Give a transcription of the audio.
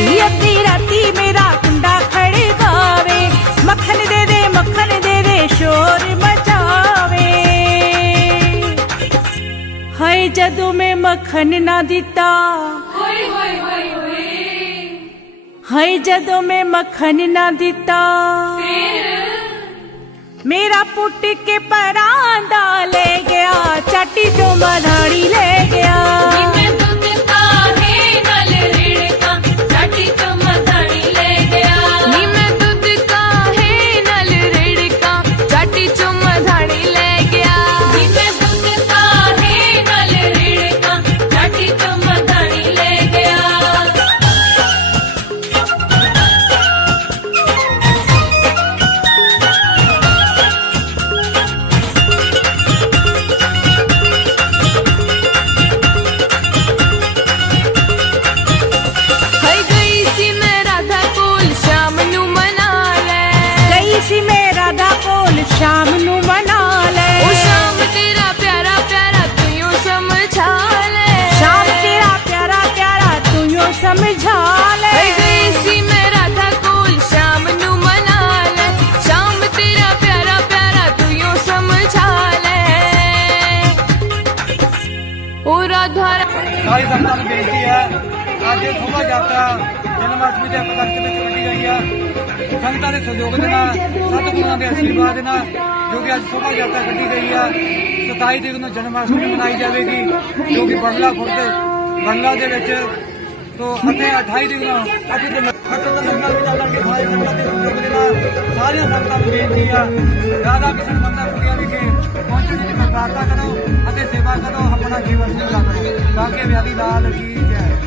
ਅੱਧੀ ਜਦੋਂ ਮੈਂ ਮੱਖਣ ਨਾ ਦਿੱਤਾ। ਹੋਏ ਹੋਏ ਹੋਏ ਹੋਏ। ਹਾਏ ਜਦੋਂ ਮੈਂ ਮੱਖਣ ਨਾ ਦਿੱਤਾ। ਮੇਰਾ ਪੁੱਟ ਕੇ ਪਰਾਂ ਦਾ ਲੈ ਗਿਆ ਚਾਟੀ ਜੋ ਮਨਾੜੀ ਲੈ ਗਿਆ। ਉਹ ਰਾਧਾ ਸਾਰੀ ਸੰਗਤਾਂ ਨੂੰ ਬੇਨਤੀ ਹੈ, ਅੱਜ ਇਹ ਸ਼ੋਭਾ ਯਾਤਰਾ ਜਨਮ ਅਸ਼ਟਮੀ ਦੇ ਉਪਲਕਸ਼ ਵਿੱਚ ਕੱਢੀ ਗਈ ਆ। ਸੰਗਤਾਂ ਦੇ ਸਹਿਯੋਗ ਦੇ ਨਾਲ, ਸਤਿਗੁਰਾਂ ਦੇ ਆਸ਼ੀਰਵਾਦ ਦੇ ਨਾਲ, ਜੋ ਕਿ ਅੱਜ ਸ਼ੋਭਾ ਯਾਤਰਾ ਕੱਢੀ ਗਈ ਹੈ 27 ਤਰੀਕ ਨੂੰ ਜਨਮ ਅਸ਼ਟਮੀ ਮਨਾਈ ਜਾਵੇਗੀ, ਜੋ ਕਿ ਬੰਗਲਾ ਖੁਰਦ, ਬੰਗਲਾ ਦੇ ਵਿੱਚ। ਤੋਂ ਅਤੇ 28 ਤਰੀਕ ਨੂੰ ਅੱਜ ਦੇ ਮੱਥੇ ਤੋਂ ਲੰਗਰ ਵੀ ਚੱਲਣਗੇ ਸਾਰੇ ਸੰਗਤਾਂ ਦੇ ਸਹਿਯੋਗ ਦੇ ਨਾਲ ਸਾਰੀਆਂ ਸੰਗਤਾਂ ਨੂੰ ਬੇਨਤੀ ਹੈ ਰਾਧਾ ਕ੍ਰਿਸ਼ਨ ਮੰਦਰ ਕੁੜੀਆਂ ਵਿਖੇ ਪਹੁੰਚਣ ਦੀ ਕਿਰਪਾਲਤਾ ਕਰੋ ਅਤੇ ਸੇਵਾ ਕਰੋ ਆਪਣਾ ਜੀਵਨ ਸੰਗਾ ਕਰੋ ਤਾਂ ਕਿ ਵਿਆਦੀ ਲਾਲ ਕੀ ਜੈ